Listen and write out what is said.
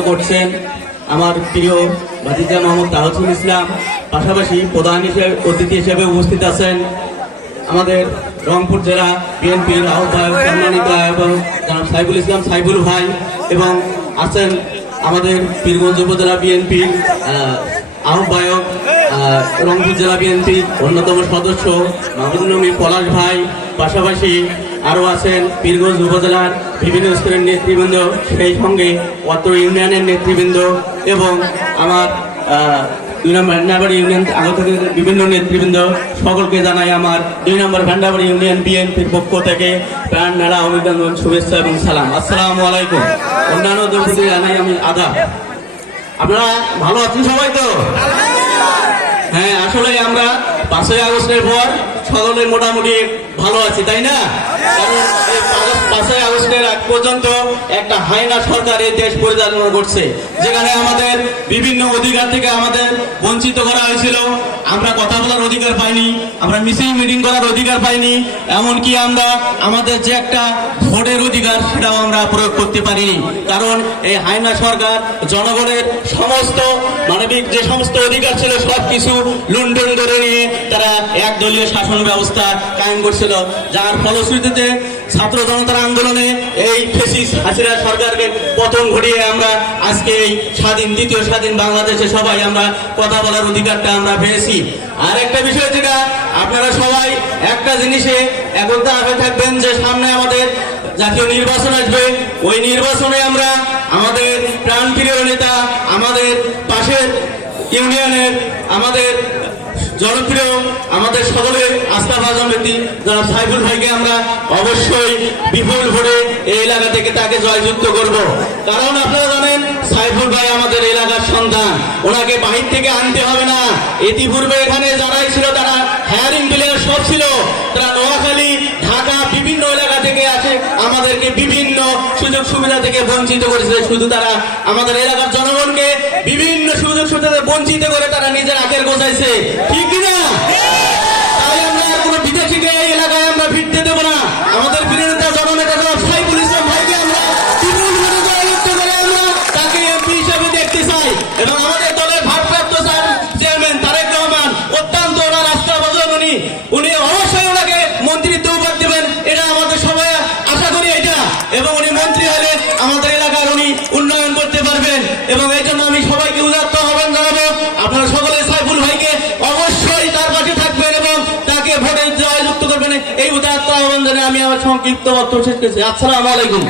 করছেন আমার প্রিয় ভাতিজা মোহাম্মদ তাহসুল ইসলাম। পাশাপাশি প্রধান হিসেবে অতিথি হিসেবে উপস্থিত আছেন আমাদের রংপুর জেলা বিএনপির আহ্বায়ক সম্মানিত এবং জনাব সাইফুল ইসলাম সাইবুল ভাই এবং আছেন আমাদের পীরগঞ্জ উপজেলা বিএনপির আহ্বায়ক আহ, রংপুর জেলা বিএনপির অন্যতম সদস্য মাহমুদুল নবী পলাশ ভাই। পাশাপাশি আরও আছেন পীরগঞ্জ উপজেলার বিভিন্ন স্তরের নেতৃবৃন্দ, সেই সঙ্গে অত্র ইউনিয়নের নেতৃবৃন্দ এবং আমার দুই নম্বর ভ্যান্ডাবাড়ি ইউনিয়ন, আগত বিভিন্ন নেতৃবৃন্দ, সকলকে জানাই আমার দুই নম্বর ভ্যান্ডাবাড়ি ইউনিয়ন বিএনপির পক্ষ থেকে প্রাণ, মেলা, অভিনন্দন, শুভেচ্ছা এবং সালাম। আসসালামু আলাইকুম। অন্যান্য দলকে জানাই আমি আদা। আপনারা ভালো আছেন সবাই তো? হ্যাঁ আসলে আমরা পাঁচই আগস্টের পর সকলে মোটামুটি ভালো আছি, তাই না? কারণ পাঁচ- পাঁচই আগস্টের আগ পর্যন্ত একটা হাইনা সরকার এই দেশ পরিচালনা করছে। যেখানে আমাদের বিভিন্ন অধিকার থেকে আমাদের বঞ্চিত করা হয়েছিল। আমরা কথা বলার অধিকার পাইনি, আমরা মিছিল মিটিং করার অধিকার পাইনি, এমনকি আমরা আমাদের যে একটা ভোটের অধিকার সেটাও আমরা প্রয়োগ করতে পারিনি। কারণ এই হাইনা সরকার জনগণের সমস্ত মানবিক যে সমস্ত অধিকার ছিল সব কিছু লুণ্ঠন করে নিয়ে তারা একদলীয় শাসন ব্যবস্থা কায়েম করছিল। যার ফলশ্রুতিতে ছাত্র জনতার আন্দোলনে এই ফেসিস হাসিনা সরকারকে পতন ঘটিয়ে আমরা আজকে এই স্বাধীন, দ্বিতীয় স্বাধীন বাংলাদেশে সবাই আমরা কথা বলার অধিকারটা আমরা পেয়েছি। আর একটা বিষয় যেটা আপনারা সবাই একটা জিনিসে একতা হয়ে থাকবেন যে সামনে আমাদের জাতীয় নির্বাচন আসবে। ওই নির্বাচনে আমরা আমাদের প্রাণপ্রিয় নেতা, আমাদের পাশের ইউনিয়নের, আমাদের জনপ্রিয় আমাদের সকলের আস্থা ভাজন ব্যক্তি যারা সাইফুল ভাইকে আমরা অবশ্যই বিপুল ভরে এই এলাকা থেকে তাকে জয়যুক্ত করব। কারণ আপনারা জানেন, সাইফুল ভাই আমাদের এলাকার সন্তান। ওনাকে বাহির থেকে আনতে হবে না। ইতিপূর্বে এখানে যারাই ছিল তারা হায়ারিং বিলের সব ছিল। তারা নোয়াখালী ঢাকা বিভিন্ন এলাকা থেকে আসে আমাদেরকে বিভিন্ন সুযোগ সুবিধা থেকে বঞ্চিত করেছে। শুধু তারা আমাদের এলাকার জনগণকে বিভিন্ন সুযোগ সুবিধা বঞ্চিত করে তারা নিজের আখের গোছাইছে। ঠিক কিনা? তাই আমরা কোনো বিদেশিকে এই এলাকায় আমরা ফিরতে দেবো না। আমাদের চাই। এবং আমাদের দলের ভারপ্রাপ্ত চেয়ারম্যান তারেক রহমান, অত্যন্ত ওনার বাজন উনি উনি অবশ্যই ওনাকে মন্ত্রিত্ব উপাধি দেবেন এটা আমাদের সবাই আশা করি এটা এবং উনি মন্ত্রী হলে আমাদের এলাকার উনি উন্নয়ন করতে পারবেন এবং এই জন্য আমি সবাইকে উদাত্ত আহ্বান জানাব আপনারা সকলে সাইফুল ভাইকে অবশ্যই তার পাশে থাকবেন এবং তাকে ভোটে জয়যুক্ত করবেন এই উদাত্ত আহ্বান জানিয়ে আমি আমার সংক্ষিপ্ত বক্তব্য শেষ করছি। আসসালামু আলাইকুম।